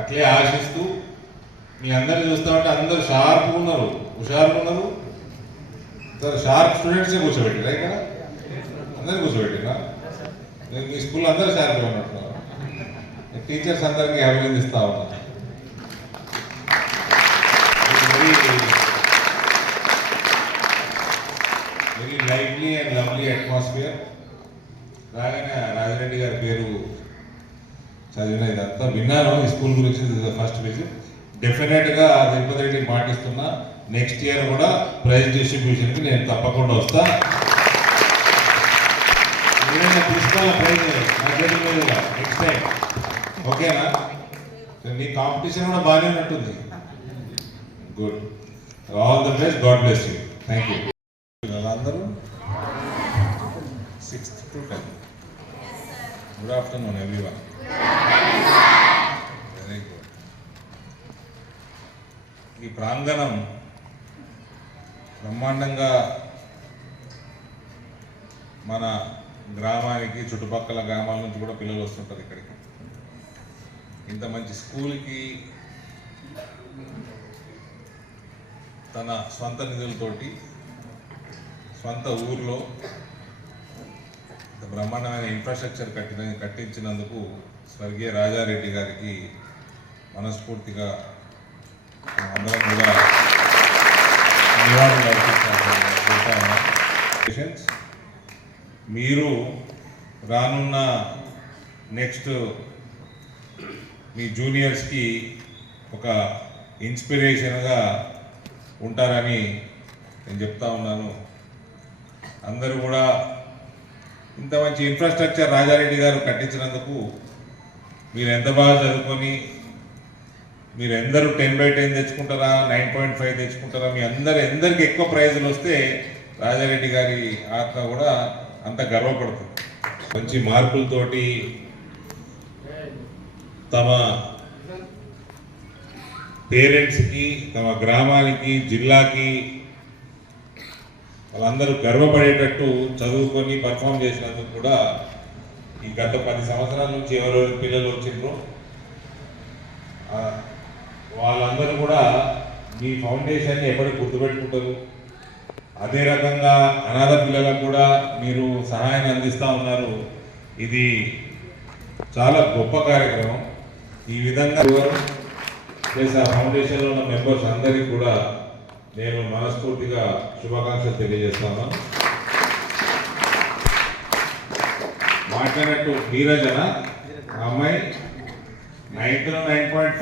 అట్లే ఆశిస్తూ మీ అందరిని చూస్తామంటే అందరు షార్ప్ ఉన్నారు. హుషారు ఉన్నారు. షార్ప్ స్టూడెంట్సే కూర్చోబెట్టిరా ఇక్కడ? అందరు కూర్చోబెట్టినా నేను మీ స్కూల్ అందరు షార్ప్గా ఉన్నట్టు టీచర్స్ అందరికీ అభినందిస్తా ఉన్నా. Very lively and lovely atmosphere రాగానే రాజరెడ్డి గారి పేరు చదివిన ఇదంతా విన్నాను. ఈ స్కూల్ గురించి ఫస్ట్ విజిట్ డెఫినెట్గా తిరుపతి రెడ్డి మాటిస్తున్నా నెక్స్ట్ ఇయర్ కూడా ప్రైజ్ డిస్ట్రిబ్యూషన్కి నేను తప్పకుండా వస్తా. ఏదైనా తీసుకోవాలి ప్రైజ్ నెక్స్ట్ టైం ఓకేనా? నీ కాంపిటీషన్ కూడా బాగానే ఉన్నట్టుంది. Good all the best God bless you thank you అందరూ? Sixth to tenth good afternoon everyone very good ఈ ప్రాంగణం బ్రహ్మాండంగా మన గ్రామానికి చుట్టుపక్కల గ్రామాల నుంచి కూడా పిల్లలు వస్తుంటారు ఇక్కడికి. ఇంత మంచి స్కూల్కి తన సొంత నిధులతోటి సొంత ఊర్లో ఇంత బ్రహ్మాండమైన ఇన్ఫ్రాస్ట్రక్చర్ కట్టిన కట్టించినందుకు స్వర్గీయ రాజారెడ్డి గారికి మనస్ఫూర్తిగా అందరం కూడా మీరు రానున్న నెక్స్ట్ మీ జూనియర్స్కి ఒక ఇన్స్పిరేషన్గా ఉంటారని నేను చెప్తా ఉన్నాను. అందరూ కూడా ఇంత మంచి ఇన్ఫ్రాస్ట్రక్చర్ రాజారెడ్డి గారు కట్టించినందుకు మీరు ఎంత బాగా చదువుకొని మీరు ఎందరూ టెన్ బై టెన్ తెచ్చుకుంటారా నైన్ పాయింట్ ఫైవ్ తెచ్చుకుంటారా మీ అందరు ఎందరికి ఎక్కువ ప్రైజులు వస్తే రాజారెడ్డి గారి ఆత్మ కూడా అంత గర్వపడుతుంది. మంచి మార్కులతోటి తమ పేరెంట్స్కి తమ గ్రామానికి జిల్లాకి వాళ్ళందరూ గర్వపడేటట్టు చదువుకొని పర్ఫామ్ చేసినందుకు కూడా ఈ గత పది సంవత్సరాల నుంచి ఎవరెవరు పిల్లలు వచ్చిండ్రో వాళ్ళందరూ కూడా మీ ఫౌండేషన్ని ఎప్పటికి గుర్తుపెట్టుకుంటారు? అదే రకంగా అనాథ పిల్లలకు కూడా మీరు సహాయాన్ని అందిస్తూ ఉన్నారు. ఇది చాలా గొప్ప కార్యక్రమం. ఈ విధంగా ప్లస్ ఆ ఫౌండేషన్లో ఉన్న మెంబర్స్ అందరికీ కూడా నేను మనస్ఫూర్తిగా శుభాకాంక్షలు తెలియజేస్తాను మాట్లాడినట్టు నీరజన ఆ అమ్మాయి నైన్త్ నైన్ పాయింట్